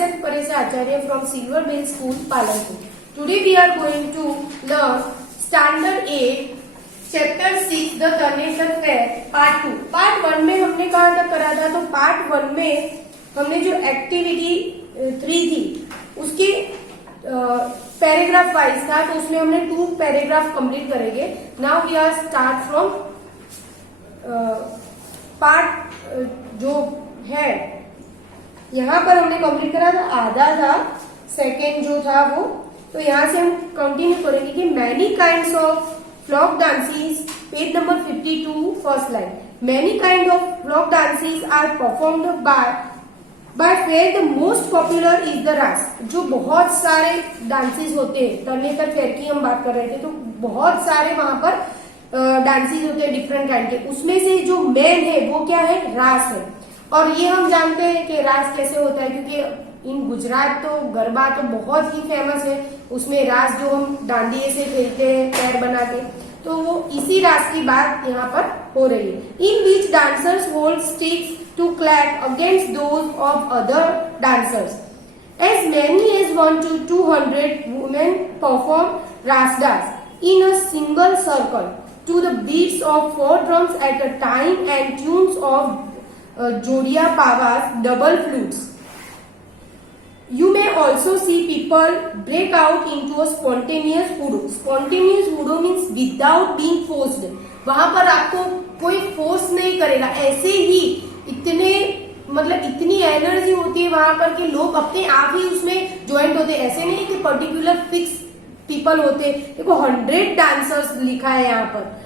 myself Paresh Acharya from Silver Bell School, Palanpur. Today we are going to learn Standard 8, Chapter 6, The Tarnetar Fair, Part 2. Part 1 में हमने कहाँ तक करा था? तो Part 1 में हमने जो एक्टिविटी 3 थी उसकी पैराग्राफ वाइज था, तो उसमें हमने 2 पैराग्राफ कंप्लीट करेंगे. Now we are start from part जो है यहाँ पर हमने कंप्लीट करा था, आधा था, सेकेंड जो था वो. तो यहाँ से हम कंटिन्यू करेंगे कि many kinds of folk dances, page number 52, first line. Many kind of folk dances are performed by fair. The most popular is the Raas. जो बहुत सारे डांसेस होते हैं, तरनेतर फेयर की हम बात कर रहे थे, तो बहुत सारे वहां पर डांसेस होते हैं डिफरेंट काइंड के. उसमें से जो मेन है वो क्या है? रास है. और ये हम जानते हैं कि रास कैसे होता है, क्योंकि इन गुजरात तो गरबा तो बहुत ही फेमस है. उसमें रास जो हम डांडिये से खेलते हैं पैर बना के, तो वो इसी रास की बात यहाँ पर हो रही है. In which dancers hold sticks to clap against those of other dancers. As many as 1 to 200 women perform raas dance in a single circle to the beats of 4 drums at a time and tunes of Jodia Pava's double flutes. You may also see people break out into a spontaneous hudo. Spontaneous hudo means without being forced. वहां पर आपको कोई force नहीं करेगा, ऐसे ही इतने मतलब इतनी एनर्जी होती है वहां पर कि लोग अपने आप ही उसमें ज्वाइंट होते हैं. ऐसे नहीं कि पर्टिकुलर फिक्स पीपल होते. देखो 100 डांसर्स लिखा है यहाँ पर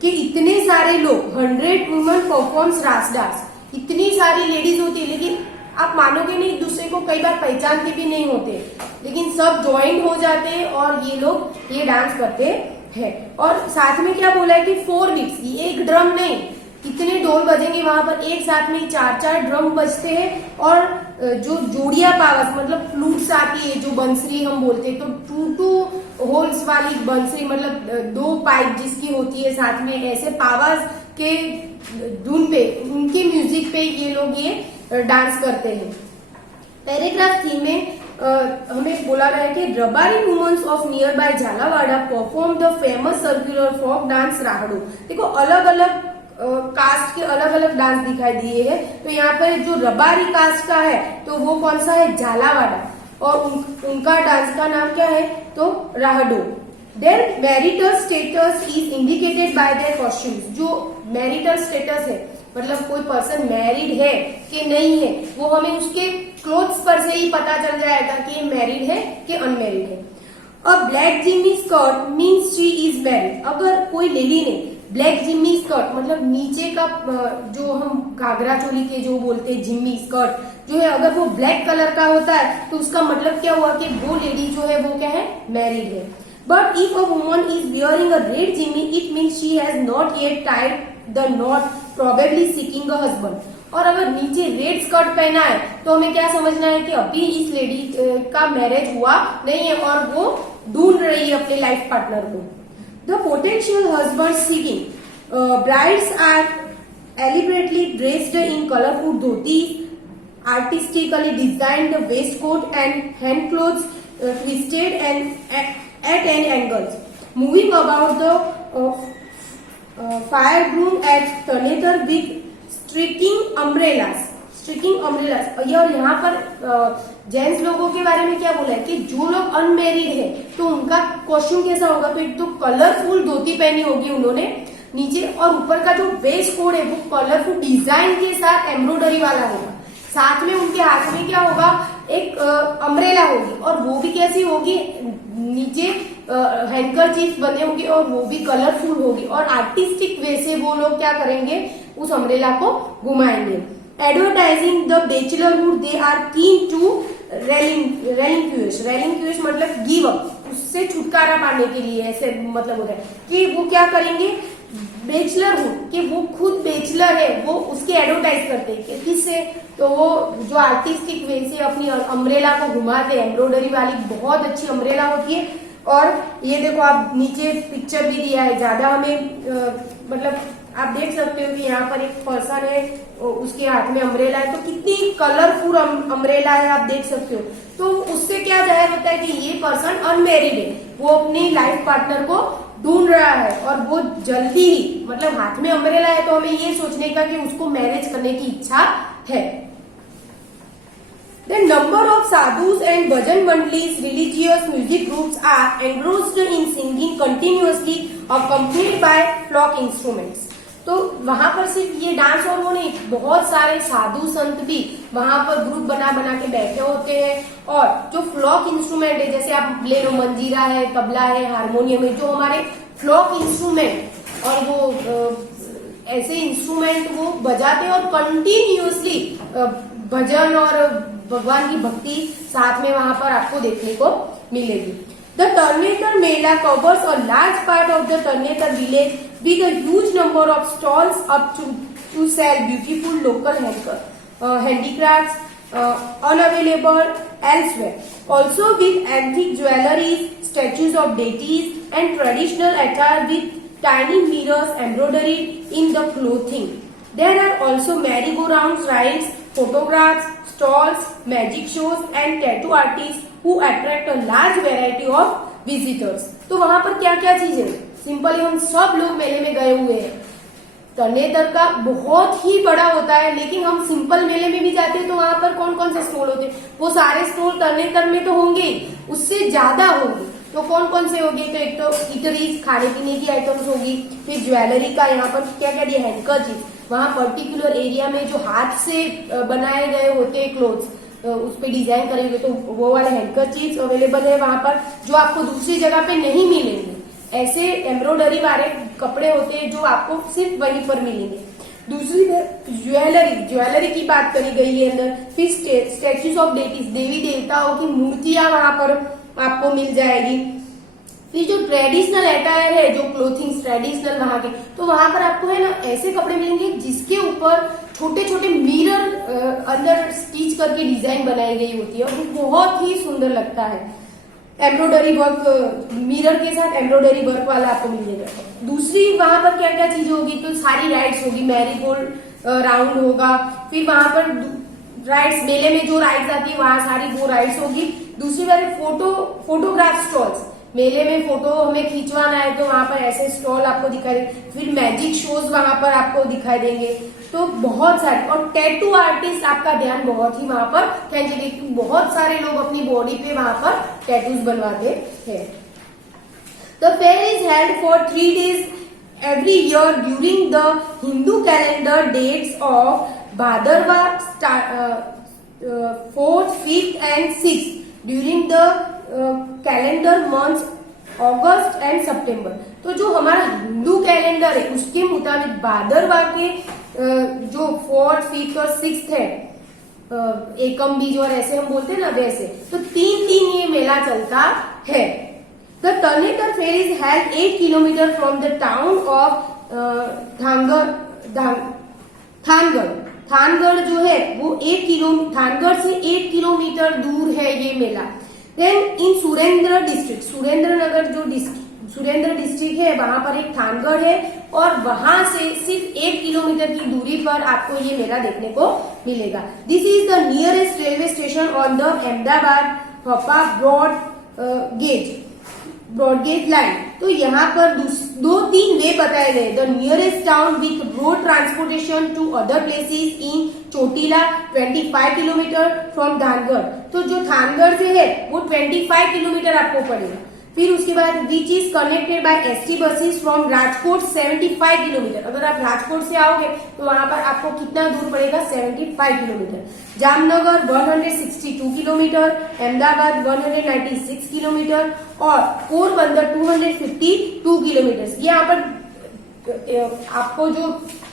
कि इतने सारे लोग, 100 वुमेन परफॉर्म्स रास डांस. इतनी सारी लेडीज होती है, लेकिन आप मानोगे नहीं, एक दूसरे को कई बार पहचानते भी नहीं होते, लेकिन सब ज्वाइंट हो जाते हैं और ये लोग ये डांस करते हैं. और साथ में क्या बोला है कि 4 बीट्स, ये एक ड्रम नहीं, कितने ढोल बजेंगे वहां पर, एक साथ में 4 ड्रम बजते हैं. और जो जोड़िया पावस मतलब फ्लूट्स आती है, जो बंसरी हम बोलते हैं, तो 2 होल्स वाली बंसरी मतलब 2 पाइप जिसकी होती है, साथ में ऐसे पावस के धुन पे, उनके म्यूजिक पे ये लोग ये डांस करते हैं. पैराग्राफ 3 में हमें बोला गया है कि Rabari women's of nearby Jhalawada perform the famous circular folk dance Rahado. देखो अलग अलग कास्ट के अलग अलग डांस दिखाई दिए हैं. तो यहाँ पर जो रबारी कास्ट का है तो वो कौन सा है? झालावाड़ा. और उनका डांस का नाम क्या है? तो Rahado. Their marital status is indicated by their costumes. जो मैरिटल स्टेटस है मतलब कोई पर्सन मैरिड है कि नहीं है, वो हमें उसके क्लोथ्स पर से ही पता चल जाएगा कि ये मैरिड है कि अनमैरिड है. अब black Jimmy skirt means she is married. अगर कोई लेडी ने ब्लैक जिम्मी स्कर्ट मतलब नीचे का जो हम घाघरा चोली के जो बोलते हैं जिम्मी स्कर्ट जो है, अगर वो ब्लैक कलर का होता है तो उसका मतलब क्या हुआ कि वो लेडी जो है वो क्या है? मैरिड है. But if a woman is wearing a red Jimmy it means she has not yet tied the not, probably seeking a husband. और अगर नीचे रेड स्कर्ट पहना है तो हमें क्या समझना है कि अभी इस लेडी का मैरिज हुआ नहीं है और वो ढूंढ रही है अपने लाइफ पार्टनर को. The potential husband seeking. Brides are elaborately dressed in colorful dhotis, artistically designed waistcoat and hand clothes twisted and at an angles, moving about the fire broom at Tarnetar with streaking umbrellas. और यहाँ पर gents लोगों के बारे में क्या बोला है कि जो लोग अनमेरिड है तो उनका कॉस्ट्यूम कैसा होगा? तो एक तो कलरफुल धोती पहनी होगी उन्होंने नीचे, और ऊपर का जो वेस्ट कोट है वो कलरफुल डिजाइन के साथ एम्ब्रॉयडरी वाला होगा. साथ में उनके हाथ में क्या होगा? एक अम्ब्रेला होगी, और वो भी कैसी होगी? नीचे हैंकरचीफ बने होंगे और वो भी कलरफुल होगी. और आर्टिस्टिक वे से वो लोग क्या करेंगे? उस अम्ब्रेला को घुमाएंगे. Advertising the bachelorhood, they are keen to relinquish. Relinquish मतलब give up, उससे छुटकारा पाने के लिए ऐसे मतलब होता है कि वो क्या करेंगे? बैचलरहुड, कि वो खुद बैचलर है, वो उसकी एडवर्टाइज करते हैं. किससे? तो वो जो आर्टिस्टिक वे से अपनी अम्ब्रेला को घुमाते हैं. एम्ब्रॉयडरी वाली बहुत अच्छी अम्ब्रेला होती है. और ये देखो आप नीचे पिक्चर भी दिया है, ज्यादा हमें मतलब आप देख सकते हो कि यहाँ पर एक पर्सन है, उसके हाथ में अम्ब्रेला है, तो कितनी कलरफुल अम्ब्रेला है, आप देख सकते हो। तो उससे क्या जाहिर होता है कि ये पर्सन अनमेरिड है, वो अपनी लाइफ पार्टनर को ढूंढ रहा है और वो जल्दी ही, मतलब हाथ में अम्ब्रेला है तो हमें ये सोचने का कि उसको मैरिज करने की इच्छा है। The number of sadhus and bhajan mandlis, religious music groups are engrossed in singing continuously, accompanied by flock instruments. तो वहां पर सिर्फ ये डांस और वो नहीं, बहुत सारे साधु संत भी वहां पर ग्रुप बना बना के बैठे होते हैं। और जो फ्लॉक इंस्ट्रूमेंट है, जैसे आप ले लो मंजीरा है, तबला है, हारमोनियम है, जो हमारे फ्लॉक इंस्ट्रूमेंट, और वो ऐसे इंस्ट्रूमेंट वो बजाते हैं और कंटिन्यूअसली भजन और भगवान की भक्ति साथ में वहां पर आपको देखने को मिलेगी। The Tarnetar mela covers a large part of the Tarnetar village with a huge number of stalls up to sell beautiful local handicrafts unavailable elsewhere. Also with antique jewelry, statues of deities and traditional attire with tiny mirrors embroidered in the clothing. There are also merry-go-rounds, rides, photographs, stalls, magic shows and tattoo artists who attract a large variety of visitors. तो वहां पर क्या क्या चीजें, simply हम सब लोग मेले में गए हुए हैं। टर्नेटर का बहुत ही बड़ा होता है, लेकिन हम सिंपल मेले में भी जाते हैं तो वहां पर कौन कौन से स्टॉल होते हैं, वो सारे स्टॉल टर्नेटर में तो होंगे, उससे ज्यादा होंगे। तो कौन कौन से होंगे, तो एक तो इटरीज, खाने पीने की आइटम्स होगी, फिर ज्वेलरी का, यहाँ पर क्या क्या दिया, हैंडकरचीफ, वहां पर्टिकुलर एरिया में जो हाथ से बनाए गए होते हैं क्लोथ्स, उस पर डिजाइन करेंगे तो वो वाले हैंडकरचीफ अवेलेबल है वहां पर, जो आपको दूसरी जगह पे नहीं मिलेंगे। ऐसे एम्ब्रॉयडरी वाले कपड़े होते हैं जो आपको सिर्फ वहीं पर मिलेंगे। दूसरी ज्वेलरी की बात करी गई है अंदर। फिर स्टेच्यूज ऑफ डेटीज, देवी देवताओं की मूर्तियां वहां पर आपको मिल जाएगी। फिर जो ट्रेडिशनल अटायर है, जो क्लोथिंग ट्रेडिशनल वहां के, तो वहां पर आपको है ना ऐसे कपड़े मिलेंगे जिसके ऊपर छोटे छोटे मिरर अंदर स्टिच करके डिजाइन बनाई गई होती है, और वो बहुत ही सुंदर लगता है। एम्ब्रॉयडरी वर्क, मिरर के साथ एम्ब्रॉयडरी वर्क वाला आपको मिलेगा। दूसरी वहां पर क्या क्या चीजें होगी, तो सारी राइड्स होगी, मैरीगोल्ड राउंड होगा। फिर वहां पर राइड्स, मेले में जो राइड्स आती है वहां सारी वो राइड्स होगी। दूसरी बार फोटोग्राफ स्टॉल्स, मेले में फोटो हमें खींचवाना है तो वहां पर ऐसे स्टॉल आपको दिखाई देंगे। फिर मैजिक शोज वहां पर आपको दिखाई देंगे, तो बहुत सारे। और टैटू आर्टिस्ट आपका ध्यान बहुत ही वहां पर खींचेंगे, क्योंकि बहुत सारे लोग अपनी बॉडी पे वहां पर टैटूज बनवाते हैं। The fair is held for 3 days every year during the Hindu calendar dates of Bhadarwa 4th, 5th and 6th during the calendar month August and September. तो जो हमारा हिंदू कैलेंडर है उसके मुताबिक भादरवा के जो 4th, 5th और 6th है, एकम बीज और ऐसे हम बोलते हैं ना, वैसे तो 3 ये मेला चलता है। The Tarnetar fair is held 8 kilometre from the town of Thangadh जो है वो 1 किलोमीटर, थानगढ़ से 1 किलोमीटर दूर है ये मेला। Then in Surendra district, Surendra district है, वहां पर एक थानगढ़ है, और वहां से सिर्फ 1 किलोमीटर की दूरी पर आपको ये मेला देखने को मिलेगा। This is the nearest railway station on the Ahmedabad Hapa broad gauge line. तो यहाँ पर 2-3 वे बताए गए। The nearest town with road transportation to other places in Chotila 25 kilometre from Thangadh. तो जो थानगढ़ से है वो 25 किलोमीटर आपको पड़ेगा। फिर उसके बाद which is connected by ST buses from Rajkot 75 kilometre. अगर आप राजकोट से आओगे तो वहां पर आपको कितना दूर पड़ेगा, 75 kilometre. Jamnagar 162 kilometre, Ahmedabad 196 kilometre और पोरबंदर 252 किलोमीटर। ये यहाँ पर आपको जो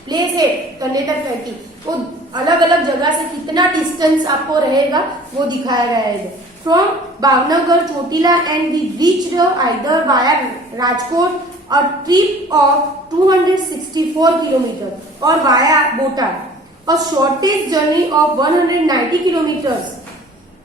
प्लेस है टर्नेटर फेयर की, वो अलग अलग जगह से कितना डिस्टेंस आपको रहेगा वो दिखाया गया है। From Bhavnagar Chotila and we reached either via Rajkot और ट्रिप ऑफ 264 किलोमीटर और वाया बोटाद और शॉर्टेस्ट जर्नी ऑफ 190 किलोमीटर्स।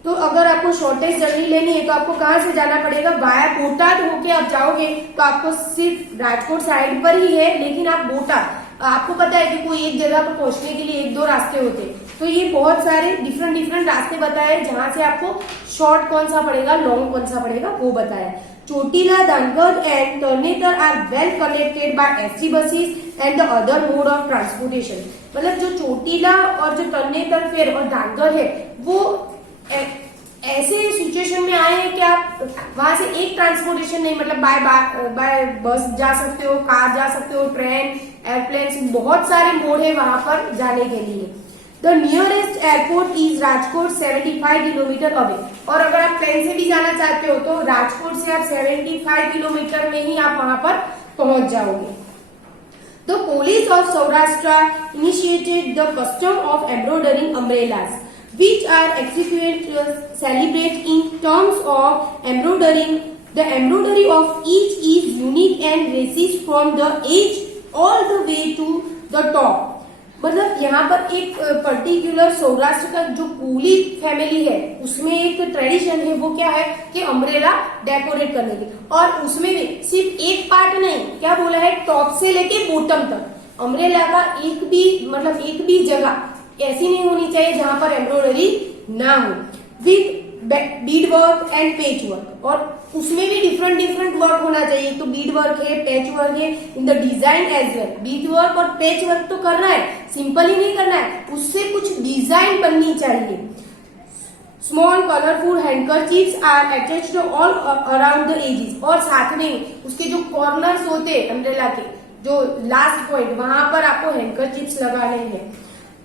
तो अगर आपको शॉर्टेस्ट जर्नी लेनी है तो आपको कहां से जाना पड़ेगा, वाया बोटाद होके आप जाओगे तो आपको सिर्फ राजकोट साइड पर ही है, लेकिन आप बोटाद आपको पता है कि कोई एक जगह पर पहुंचने के लिए 1-2 रास्ते होते हैं, तो ये बहुत सारे डिफरेंट रास्ते बताए जहां से आपको शॉर्ट कौन सा पड़ेगा, लॉन्ग कौन सा पड़ेगा वो बताया। Chotila, Dangadh and Tarnetar are well connected by ST buses and the other mode of transportation. मतलब जो चोटीला और जो तरनेतर फेर और दानगढ़ है वो ऐसे सिचुएशन में आए हैं कि आप वहां से एक ट्रांसपोर्टेशन नहीं, मतलब बाय बस जा सकते हो, कार जा सकते हो, ट्रेन, एयरप्लेन, बहुत सारे मोड है वहां पर जाने के लिए। The nearest airport is Rajkot 75 kilometre away. और अगर आप प्लेन से भी जाना चाहते हो तो राजकोट से आप 75 किलोमीटर में ही आप वहां पर पहुंच जाओगे। The police of Saurashtra initiated the custom of embroidering umbrellas which are executed celebrate in terms of embroidering. The embroidery of each is unique and ranges from the edge all the way to the top. मतलब यहाँ पर एक particular Saurashtra का जो coolie family है उसमें एक tradition है, वो क्या है कि अम्ब्रेला डेकोरेट करने की, और उसमें भी सिर्फ एक पार्ट नहीं, क्या बोला है, टॉप से लेके बॉटम तक अम्ब्रेला का एक भी जगह ऐसी नहीं होनी चाहिए जहां पर एम्ब्रॉयडरी ना हो। With bead work and patch work, और उसमें भी डिफरेंट वर्क होना चाहिए। तो बीड वर्क है, पैच वर्क है, in the design as well. Bead work और पैच वर्क तो करना है, सिंपल ही नहीं करना है, उससे कुछ डिजाइन बननी चाहिए। Small colourful handkerchiefs are attached all around the edges, और साथ में उसके जो कॉर्नर्स होते हैं अम्ब्रेला के जो लास्ट पॉइंट वहां पर आपको हैंडकरचीफ्स लगाने हैं।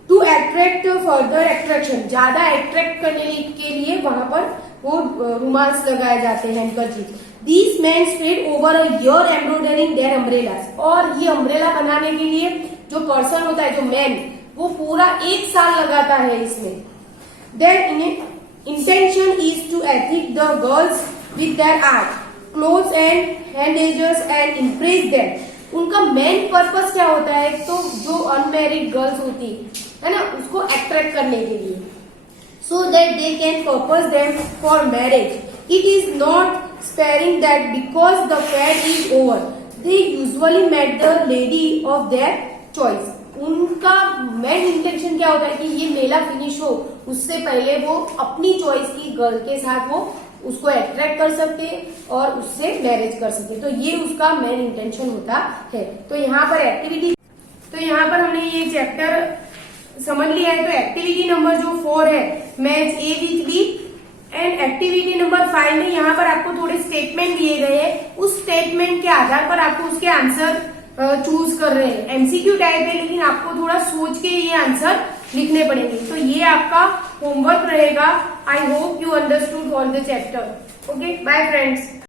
टू अट्रैक्ट फर्दर एट्रैक्शन, ज्यादा अट्रैक्ट करने के लिए वहां पर वो रुमाल्स लगाए जाते हैं, handkerchief. These man spread over a year embroidering their umbrellas, और ये अम्ब्रेला बनाने के लिए जो पर्सन होता है, जो मैन, वो पूरा 1 साल लगाता है इसमें। Their intention is to ethic the girls with their art, clothes and handages and impress them. उनका मेन पर्पस क्या होता है, तो जो अनमैरिड गर्ल्स होती है ना, उसको अट्रैक्ट करने के लिए, so that they can propose them for marriage. It is not sparing that because the fair is over they usually met the lady of their choice. उनका मेन इंटेंशन क्या होता है कि ये मेला फिनिश हो उससे पहले वो अपनी चॉइस की गर्ल के साथ वो उसको अट्रैक्ट कर सकते और उससे मैरिज कर सकते, तो ये उसका मेन इंटेंशन होता है। तो यहाँ पर एक्टिविटी, तो यहाँ पर हमने ये चैप्टर समझ लिया है। तो एक्टिविटी नंबर जो 4 है, match A with B, and activity number 5 में यहाँ पर आपको थोड़े स्टेटमेंट दिए गए हैं, उस स्टेटमेंट के आधार पर आपको उसके आंसर चूज कर रहे हैं। एमसीक्यू टाइप है, लेकिन आपको थोड़ा सोच के ये आंसर लिखने पड़ेंगे। तो ये आपका होमवर्क रहेगा। I hope you understood all the chapter. Okay, bye friends.